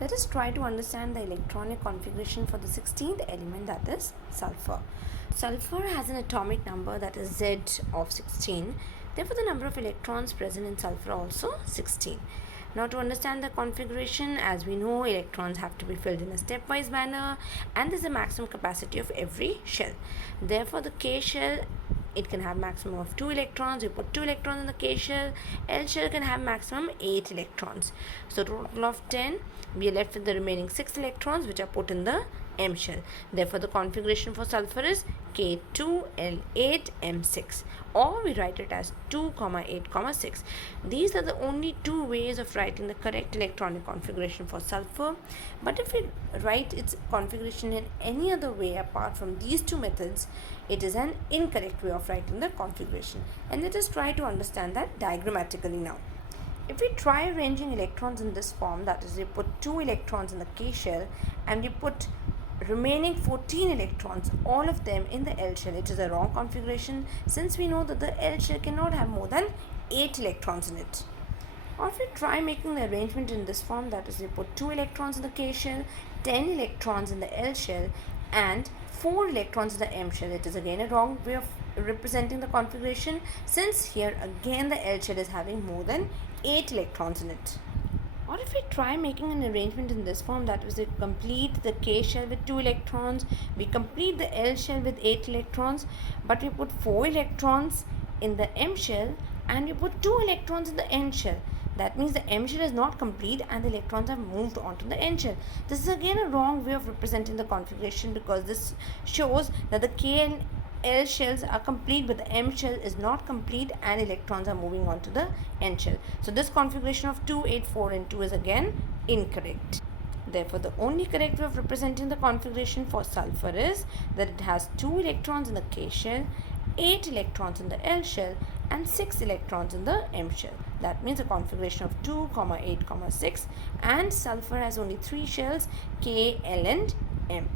Let us try to understand the electronic configuration for the 16th element, that is sulfur. Sulfur has an atomic number, that is Z of 16. Therefore, the number of electrons present in sulfur also 16. Now, to understand the configuration, as we know, electrons have to be filled in a stepwise manner, and there's a maximum capacity of every shell. Therefore, the K shell, it can have maximum of 2 electrons. We put 2 electrons in the K shell. L shell can have maximum 8 electrons. So total of 10. We are left with the remaining 6 electrons which are put in the M shell. Therefore, the configuration for sulfur is K2L8M6, or we write it as 2, 8, 6. These are the only two ways of writing the correct electronic configuration for sulfur. But if we write its configuration in any other way apart from these two methods, it is an incorrect way of writing the configuration. And let us try to understand that diagrammatically now. If we try arranging electrons in this form, that is, we put 2 electrons in the K shell and we put remaining 14 electrons, all of them in the L shell, it is a wrong configuration, since we know that the L shell cannot have more than 8 electrons in it. Or if we try making the arrangement in this form, that is, we put 2 electrons in the K shell, 10 electrons in the L shell, and 4 electrons in the M shell, it is again a wrong way of representing the configuration, since here again the L shell is having more than 8 electrons in it. Or if we try making an arrangement in this form, that is, we complete the K shell with 2 electrons, we complete the L shell with 8 electrons, but we put 4 electrons in the M shell and we put 2 electrons in the N shell. That means the M shell is not complete and the electrons have moved on to the N shell. This is again a wrong way of representing the configuration, because this shows that the K and L shells are complete but the M shell is not complete and electrons are moving on to the N shell. So this configuration of 2, 8, 4 and 2 is again incorrect. Therefore, the only correct way of representing the configuration for sulfur is that it has 2 electrons in the K shell, 8 electrons in the L shell and 6 electrons in the M shell. That means a configuration of 2, 8, 6, and sulfur has only 3 shells, K, L and M.